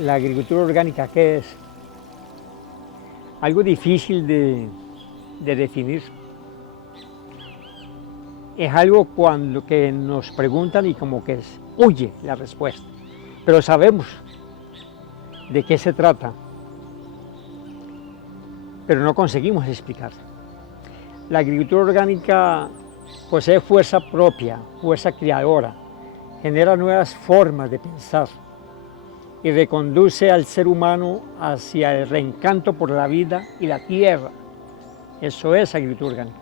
La agricultura orgánica, ¿qué es? Algo difícil de definir. Es algo cuando que nos preguntan y como que huye la respuesta. Pero sabemos de qué se trata, pero no conseguimos explicar. La agricultura orgánica posee fuerza propia, fuerza creadora, genera nuevas formas de pensar y reconduce al ser humano hacia el reencanto por la vida y la tierra. Eso es agricultura orgánica.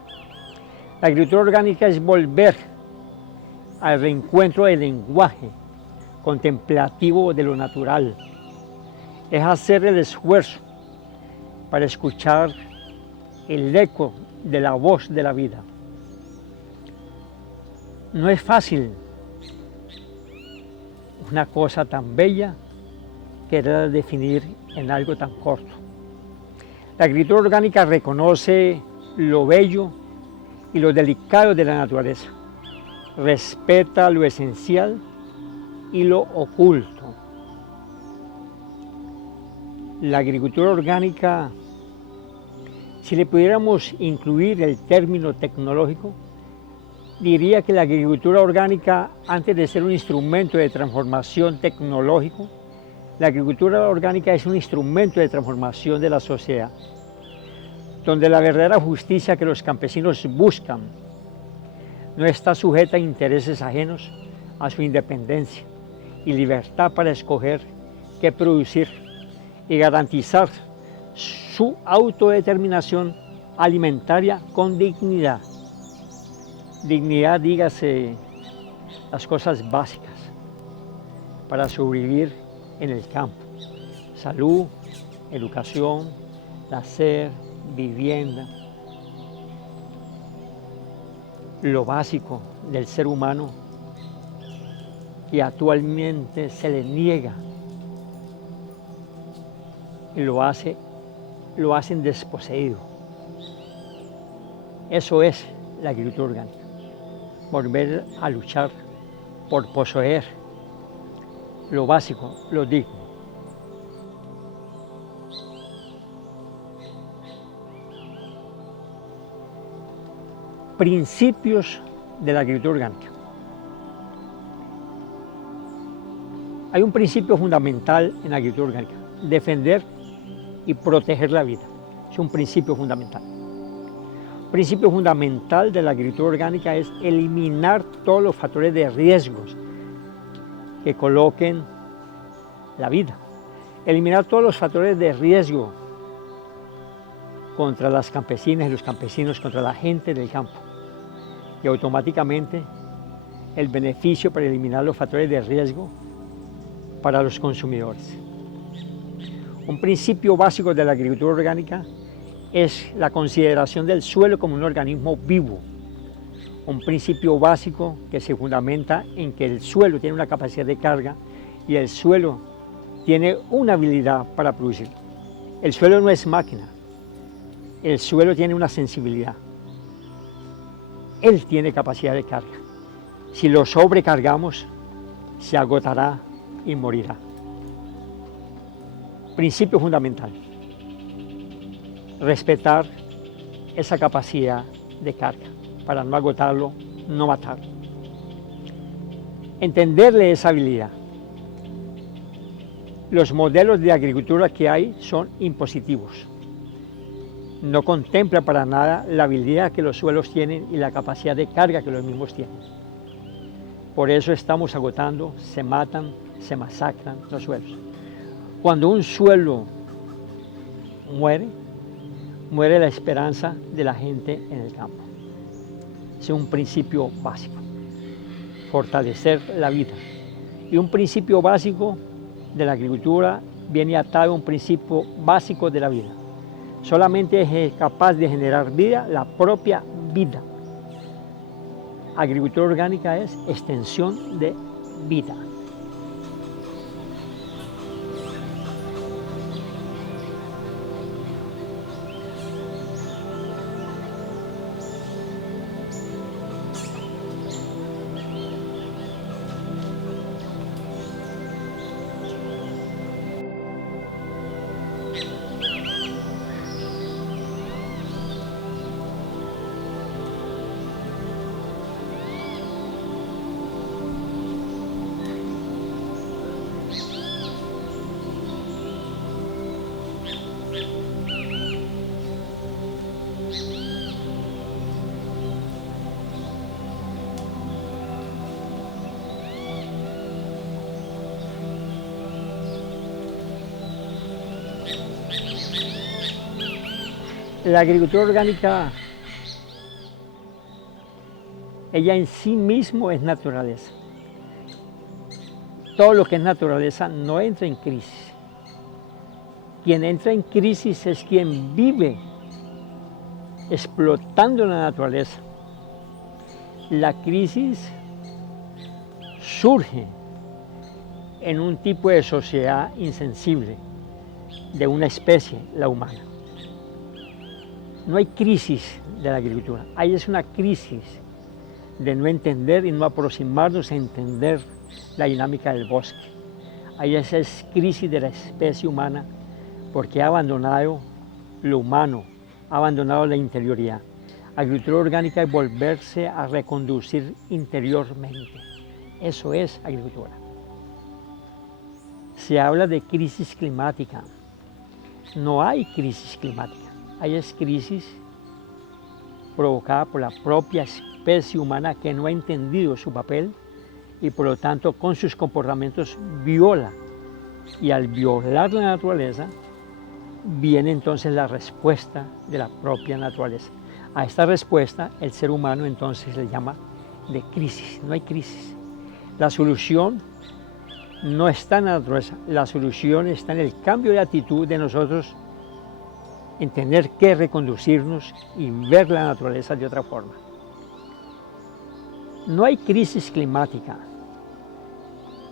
La agricultura orgánica es volver al reencuentro del lenguaje contemplativo de lo natural. Es hacer el esfuerzo para escuchar el eco de la voz de la vida. No es fácil una cosa tan bella querer definir en algo tan corto. La agricultura orgánica reconoce lo bello y lo delicado de la naturaleza, respeta lo esencial y lo oculto. La agricultura orgánica, si le pudiéramos incluir el término tecnológico, diría que la agricultura orgánica, antes de ser un instrumento de transformación tecnológico, la agricultura orgánica es un instrumento de transformación de la sociedad, donde la verdadera justicia que los campesinos buscan no está sujeta a intereses ajenos a su independencia y libertad para escoger qué producir y garantizar su autodeterminación alimentaria con dignidad. Dignidad, dígase, las cosas básicas para sobrevivir en el campo: salud, educación, nacer, vivienda. Lo básico del ser humano que actualmente se le niega y lo hacen desposeído. Eso es la agricultura orgánica. Volver a luchar por poseer lo básico, lo digno. Principios de la agricultura orgánica. Hay un principio fundamental en la agricultura orgánica: defender y proteger la vida. Es un principio fundamental. Un principio fundamental de la agricultura orgánica es eliminar todos los factores de riesgos que coloquen la vida. Eliminar todos los factores de riesgo contra las campesinas y los campesinos, contra la gente del campo. Y automáticamente el beneficio para eliminar los factores de riesgo para los consumidores. Un principio básico de la agricultura orgánica es la consideración del suelo como un organismo vivo. Un principio básico que se fundamenta en que el suelo tiene una capacidad de carga y el suelo tiene una habilidad para producir. El suelo no es máquina, el suelo tiene una sensibilidad. Él tiene capacidad de carga. Si lo sobrecargamos, se agotará y morirá. Principio fundamental: respetar esa capacidad de carga para no agotarlo, no matarlo. Entenderle esa habilidad. Los modelos de agricultura que hay son impositivos. No contempla para nada la habilidad que los suelos tienen y la capacidad de carga que los mismos tienen. Por eso estamos agotando, se matan, se masacran los suelos. Cuando un suelo muere, muere la esperanza de la gente en el campo. Es un principio básico: fortalecer la vida. Y un principio básico de la agricultura viene atado a un principio básico de la vida. Solamente es capaz de generar vida la propia vida. Agricultura orgánica es extensión de vida. La agricultura orgánica, ella en sí mismo es naturaleza. Todo lo que es naturaleza no entra en crisis. Quien entra en crisis es quien vive explotando la naturaleza. La crisis surge en un tipo de sociedad insensible, de una especie, la humana. No hay crisis de la agricultura, hay es una crisis de no entender y no aproximarnos a entender la dinámica del bosque. Hay esa es crisis de la especie humana porque ha abandonado lo humano, ha abandonado la interioridad. Agricultura orgánica es volverse a reconducir interiormente. Eso es agricultura. Se habla de crisis climática. No hay crisis climática. Hay es crisis provocada por la propia especie humana que no ha entendido su papel y por lo tanto con sus comportamientos viola. Y al violar la naturaleza viene entonces la respuesta de la propia naturaleza. A esta respuesta el ser humano entonces le llama de crisis. No hay crisis. La solución no está en la naturaleza, la solución está en el cambio de actitud de nosotros, en tener que reconducirnos y ver la naturaleza de otra forma. No hay crisis climática.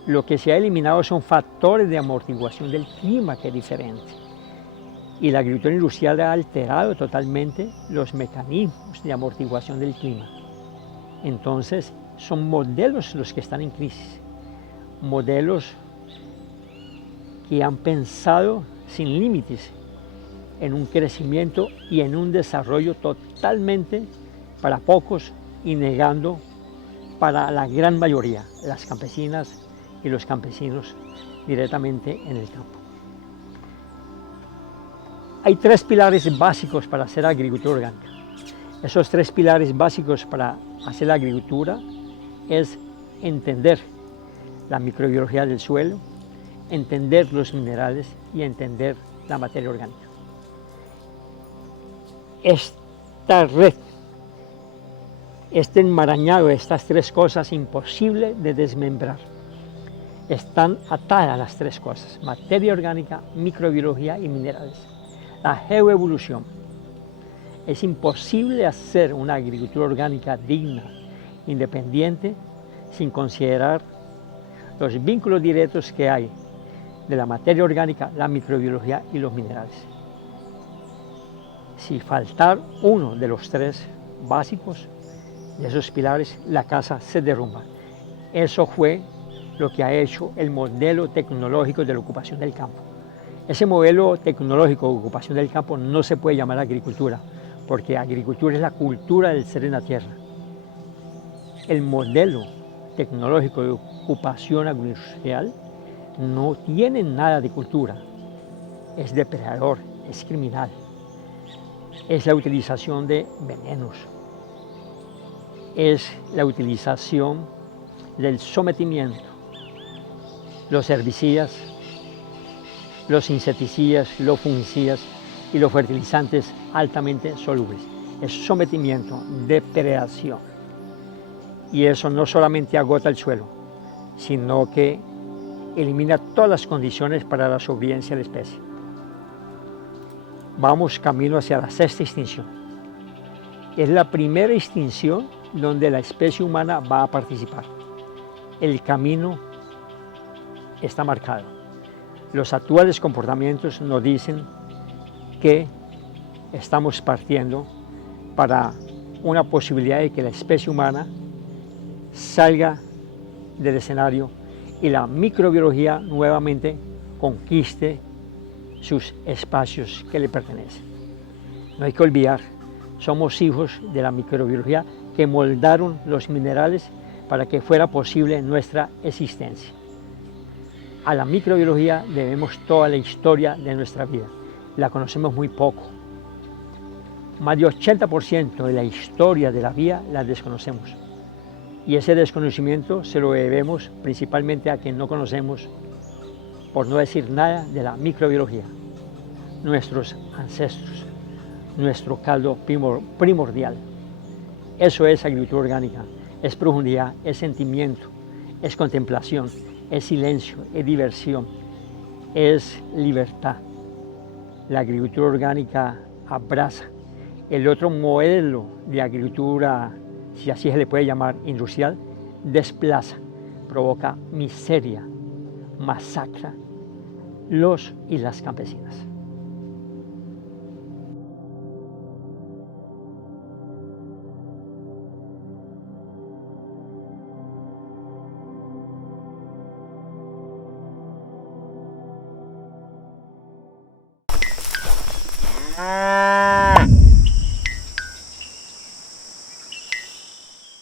Lo que se ha eliminado son factores de amortiguación del clima, que es diferente. Y la agricultura industrial ha alterado totalmente los mecanismos de amortiguación del clima. Entonces, son modelos los que están en crisis. Modelos que han pensado sin límites en un crecimiento y en un desarrollo totalmente para pocos y negando para la gran mayoría, las campesinas y los campesinos directamente en el campo. Hay tres pilares básicos para hacer agricultura orgánica. Esos tres pilares básicos para hacer la agricultura es entender la microbiología del suelo, entender los minerales y entender la materia orgánica. Esta red, este enmarañado de estas tres cosas, imposible de desmembrar. Están atadas las tres cosas: materia orgánica, microbiología y minerales. La geoevolución. Es imposible hacer una agricultura orgánica digna, independiente, sin considerar los vínculos directos que hay de la materia orgánica, la microbiología y los minerales. Si faltar uno de los tres básicos de esos pilares, la casa se derrumba. Eso fue lo que ha hecho el modelo tecnológico de la ocupación del campo. Ese modelo tecnológico de ocupación del campo no se puede llamar agricultura, porque agricultura es la cultura del ser en la tierra. El modelo tecnológico de ocupación agroindustrial no tiene nada de cultura, es depredador, es criminal, es la utilización de venenos, es la utilización del sometimiento, los herbicidas, los insecticidas, los fungicidas y los fertilizantes altamente solubles. Es sometimiento, depredación. Y eso no solamente agota el suelo, sino que elimina todas las condiciones para la sobrevivencia de la especie. Vamos camino hacia la sexta extinción. Es la primera extinción donde la especie humana va a participar. El camino está marcado. Los actuales comportamientos nos dicen que estamos partiendo para una posibilidad de que la especie humana salga del escenario y la microbiología nuevamente conquiste sus espacios que le pertenecen. No hay que olvidar, somos hijos de la microbiología que moldaron los minerales para que fuera posible nuestra existencia. A la microbiología debemos toda la historia de nuestra vida. La conocemos muy poco. Más de 80% de la historia de la vida la desconocemos. Y ese desconocimiento se lo debemos principalmente a quien no conocemos, por no decir nada, de la microbiología. Nuestros ancestros, nuestro caldo primordial. Eso es agricultura orgánica, es profundidad, es sentimiento, es contemplación, es silencio, es diversión, es libertad. La agricultura orgánica abraza. El otro modelo de agricultura, si así se le puede llamar, industrial, desplaza, provoca miseria, masacra los y las campesinas.